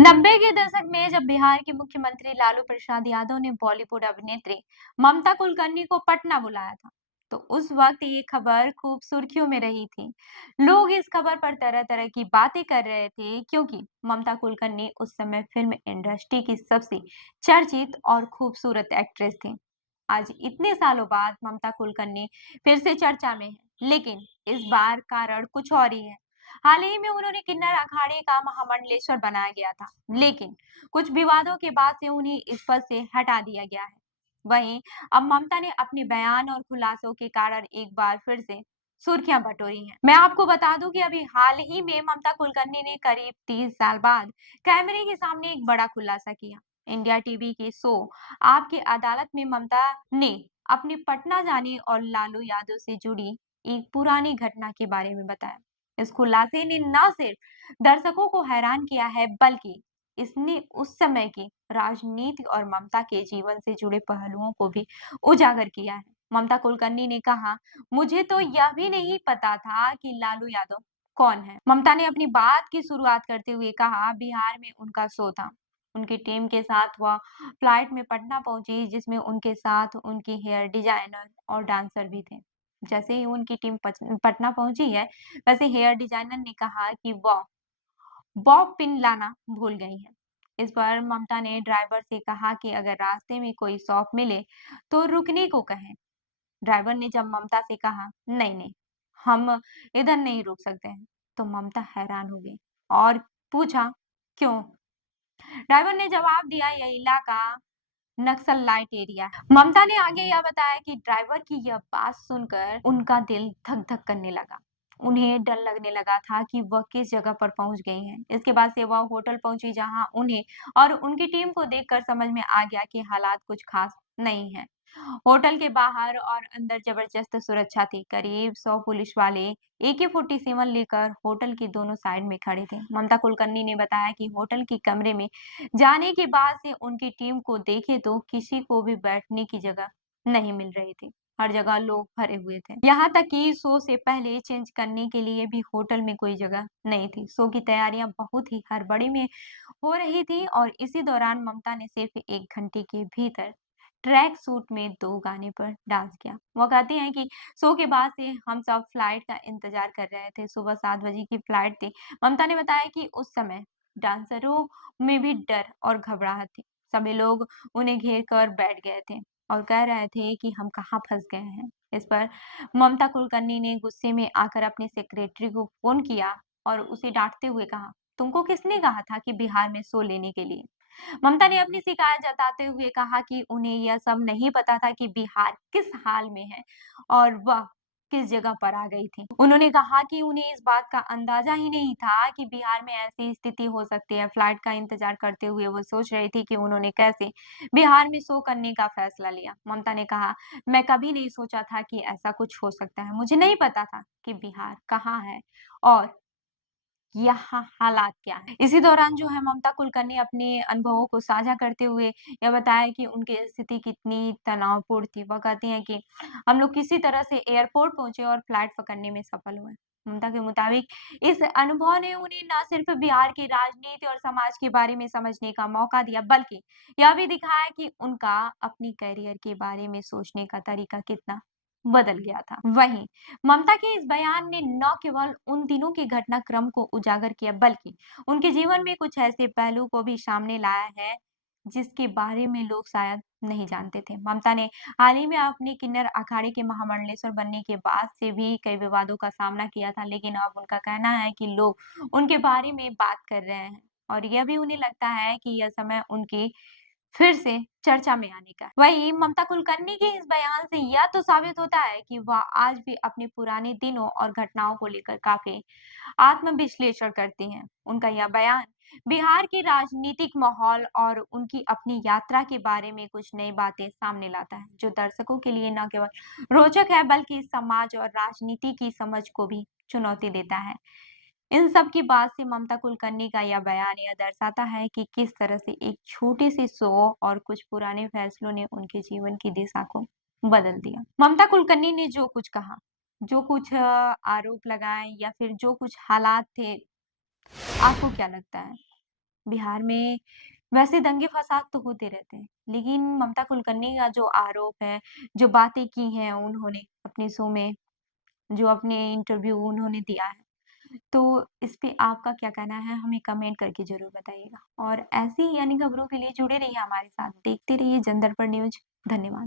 90 के दशक में जब बिहार के मुख्यमंत्री लालू प्रसाद यादव ने बॉलीवुड अभिनेत्री ममता कुलकर्णी को पटना बुलाया था, तो उस वक्त ये खबर खूब सुर्खियों में रही थी। लोग इस खबर पर तरह तरह की बातें कर रहे थे, क्योंकि ममता कुलकर्णी उस समय फिल्म इंडस्ट्री की सबसे चर्चित और खूबसूरत एक्ट्रेस थी। आज इतने सालों बाद ममता कुलकर्णी फिर से चर्चा में है, लेकिन इस बार कारण कुछ और ही है। हाल ही में उन्होंने किन्नर अखाड़े का महामंडलेश्वर बनाया गया था, लेकिन कुछ विवादों के बाद से उन्हें इस पद से हटा दिया गया है। वहीं अब ममता ने अपने बयान और खुलासों के कारण एक बार फिर से सुर्खियां बटोरी हैं। मैं आपको बता दूं कि अभी हाल ही में ममता कुलकर्णी ने करीब 30 साल बाद कैमरे के सामने एक बड़ा खुलासा किया। इंडिया टीवी के शो आपकी अदालत में ममता ने अपने पटना जाने और लालू यादव से जुड़ी एक पुरानी घटना के बारे में बताया। इस खुलासे ने न सिर्फ दर्शकों को हैरान किया है, बल्कि इसने उस समय की राजनीति और ममता के जीवन से जुड़े पहलुओं को भी उजागर किया है। ममता कुलकर्णी ने कहा, मुझे तो यह भी नहीं पता था कि लालू यादव कौन है। ममता ने अपनी बात की शुरुआत करते हुए कहा, बिहार में उनका शो था। उनकी टीम के साथ वह फ्लाइट में पटना पहुंची, जिसमें उनके साथ उनकी हेयर डिजाइनर और डांसर भी थे। जैसे ही उनकी टीम पटना पहुंची है, वैसे हेयर डिजाइनर ने कहा कि वह बॉब पिन लाना भूल गई है। इस पर ममता ने ड्राइवर से कहा कि अगर रास्ते में कोई शॉप मिले तो रुकने को कहें। ड्राइवर ने जब ममता से कहा, नहीं नहीं, हम इधर नहीं रुक सकते हैं, तो ममता हैरान हो गई और पूछा, क्यों? ड्राइवर ने जवाब दिया, यह इलाका नक्सल लाइट एरिया है। ममता ने आगे यह बताया कि ड्राइवर की यह बात सुनकर उनका दिल धक धक करने लगा। उन्हें डर लगने लगा था कि वह किस जगह पर पहुंच गई हैं। इसके बाद से वह होटल पहुंची, जहां उन्हें और उनकी टीम को देखकर समझ में आ गया कि हालात कुछ खास नहीं है। होटल के बाहर और अंदर जबरदस्त सुरक्षा थी। करीब 100 पुलिस वाले AK-47 लेकर होटल की दोनों साइड में खड़े थे। ममता कुलकर्णी ने बताया कि होटल के कमरे में जाने के बाद से उनकी टीम को देखे तो किसी को भी बैठने की जगह नहीं मिल रही थी। हर जगह लोग भरे हुए थे। यहाँ तक कि शो से पहले चेंज करने के लिए भी होटल में कोई जगह नहीं थी। शो की तैयारियां बहुत ही हड़बड़ी में हो रही थी और इसी दौरान ममता ने सिर्फ 1 घंटे के भीतर ट्रैक सूट में 2 गाने पर डांस किया। वो कहती हैं कि शो के बाद से हम सब फ्लाइट का इंतजार कर रहे थे। सुबह 7 बजे की फ्लाइट थी। ममता ने बताया कि उस समय डांसरों में भी डर और घबराहट थी। सभी लोग उन्हें घेर कर बैठ गए थे और कह रहे थे कि हम कहाँ फंस गए हैं। इस पर ममता कुलकर्णी ने गुस्से में आकर अपने सेक्रेटरी को फोन किया और उसे डांटते हुए कहा, तुमको किसने कहा था कि बिहार में शो लेने के लिए? ममता ने अपनी शिकायत जताते हुए कहा कि उन्हें यह सब नहीं पता था कि बिहार किस हाल में है और वह किस जगह पर आ गई थी। उन्होंने कहा कि उन्हें इस बात का अंदाजा ही नहीं था कि बिहार में ऐसी स्थिति हो सकती है। फ्लाइट का इंतजार करते हुए वो सोच रही थी कि उन्होंने कैसे बिहार में शो करने का फैसला लिया। ममता ने कहा, मैं कभी नहीं सोचा था कि ऐसा कुछ हो सकता है। मुझे नहीं पता था कि बिहार कहाँ है और यहाँ हालात क्या हैं। इसी दौरान जो है ममता कुलकर्णी अपने अनुभवों को साझा करते हुए यह बताया कि उनकी स्थिति कितनी तनावपूर्ण थी। वह कहती हैं कि हम लोग किसी तरह से एयरपोर्ट पहुंचे और फ्लाइट पकड़ने में सफल हुए। ममता के मुताबिक इस अनुभव ने उन्हें न सिर्फ बिहार की राजनीति और समाज के बारे में समझने का मौका दिया, बल्कि यह भी दिखाया कि उनका अपनी करियर के बारे में सोचने का तरीका कितना बदल गया था। वहीं ममता के इस बयान ने न केवल उन दिनों के घटनाक्रम को उजागर किया, बल्कि उनके जीवन में कुछ ऐसे पहलू को भी सामने लाया है जिसके बारे में लोग शायद नहीं जानते थे। ममता ने हाल ही में अपने किन्नर अखाड़े के महामंडलेश्वर बनने के बाद से भी कई विवादों का सामना किया था, लेकिन अब उनका कहना है कि लोग उनके बारे में बात कर रहे हैं और यह भी उन्हें लगता है कि यह समय उनकी फिर से चर्चा में आने का है। वहीं ममता कुलकर्णी के इस बयान से यह तो साबित होता है कि वह आज भी अपने पुराने दिनों और घटनाओं को लेकर काफी आत्म-विश्लेषण करती हैं। उनका यह बयान बिहार के राजनीतिक माहौल और उनकी अपनी यात्रा के बारे में कुछ नई बातें सामने लाता है, जो दर्शकों के लिए न केवल रोचक है, बल्कि समाज और राजनीति की समझ को भी चुनौती देता है। इन सब की बात से ममता कुलकर्णी का यह बयान यह दर्शाता है कि किस तरह से एक छोटी सी शो और कुछ पुराने फैसलों ने उनके जीवन की दिशा को बदल दिया। ममता कुलकर्णी ने जो कुछ कहा, जो कुछ आरोप लगाए या फिर जो कुछ हालात थे, आपको क्या लगता है? बिहार में वैसे दंगे-फ़साद तो होते रहते हैं, लेकिन ममता कुलकर्णी का जो आरोप है, जो बातें की हैं उन्होंने अपने शो में, जो अपने इंटरव्यू उन्होंने दिया है, तो इस पे आपका क्या कहना है? हमें कमेंट करके ज़रूर बताइएगा और ऐसी ही अन्य खबरों के लिए जुड़े रहिए हमारे साथ। देखते रहिए जनदर्पण न्यूज़। धन्यवाद।